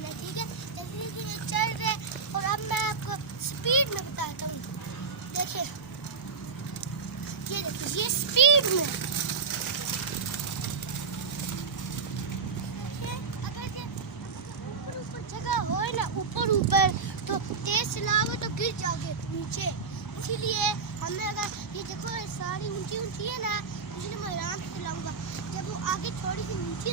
चलाना, ठीक है। जल्दी से चल रहे और अब मैं आपको स्पीड में बताता हूँ। देखिए ये स्पीड में, ऊपर जगह हो ना, ऊपर तो तेज चलाओगे तो गिर जाओगे नीचे। इसीलिए हमने अगर ये देखो सारी ऊंची है ना, इसलिए मैं आराम से चलाऊंगा। जब वो आगे थोड़ी सी नीचे